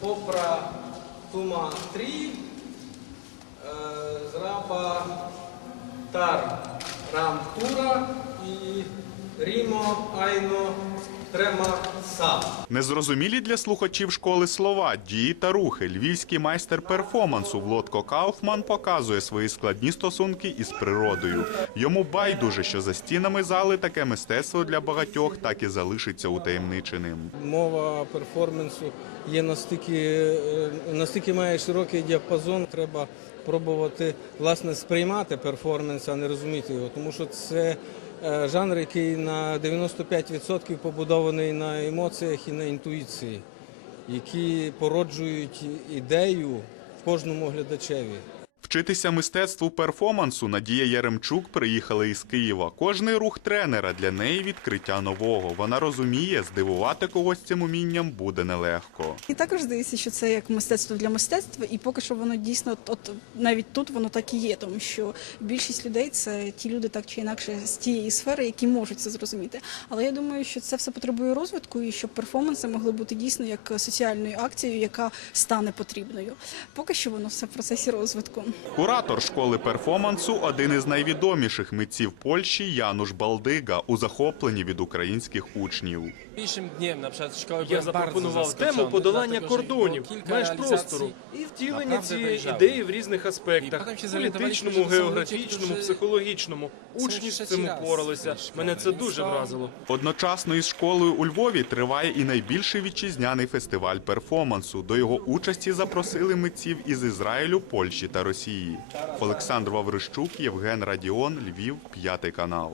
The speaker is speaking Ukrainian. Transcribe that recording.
Попра Тума 3, е, і Рімо Айно Трема Са. Незрозумілі для слухачів школи слова, дії та рухи. Львівський майстер перформансу Влодко Кауфман показує свої складні стосунки із природою. Йому байдуже, що за стінами зали таке мистецтво для багатьох так і залишиться утаємниченим. Мова перформансу є настільки, е, настільки має широкий діапазон, треба пробувати власне сприймати перформанс, а не розуміти його, тому що це жанр, який на 95% побудований на емоціях і на інтуїції, які породжують ідею в кожному глядачеві. Вчитися мистецтву перформансу Надія Яремчук приїхала із Києва. Кожний рух тренера для неї відкриття нового. Вона розуміє, здивувати когось цим умінням буде нелегко. І також здається, що це як мистецтво для мистецтва, і поки що воно дійсно от, навіть тут воно так і є, тому що більшість людей це ті люди, так чи інакше з тієї сфери, які можуть це зрозуміти. Але я думаю, що це все потребує розвитку, і щоб перформанси могли бути дійсно як соціальною акцією, яка стане потрібною. Поки що воно все в процесі розвитку. Куратор школи перформансу один із найвідоміших митців Польщі Януш Балдига у захопленні від українських учнів. Я запропонував тему подолання кордонів, меж простору і втілення цієї ідеї в різних аспектах політичному, географічному, психологічному. Учні з цим упоралися. Мене це дуже вразило. Одночасно із школою у Львові триває і найбільший вітчизняний фестиваль перформансу. До його участі запросили митців із Ізраїлю, Польщі та Росії. Олександр Ваврищук, Євген Радіон, Львів, п'ятий канал.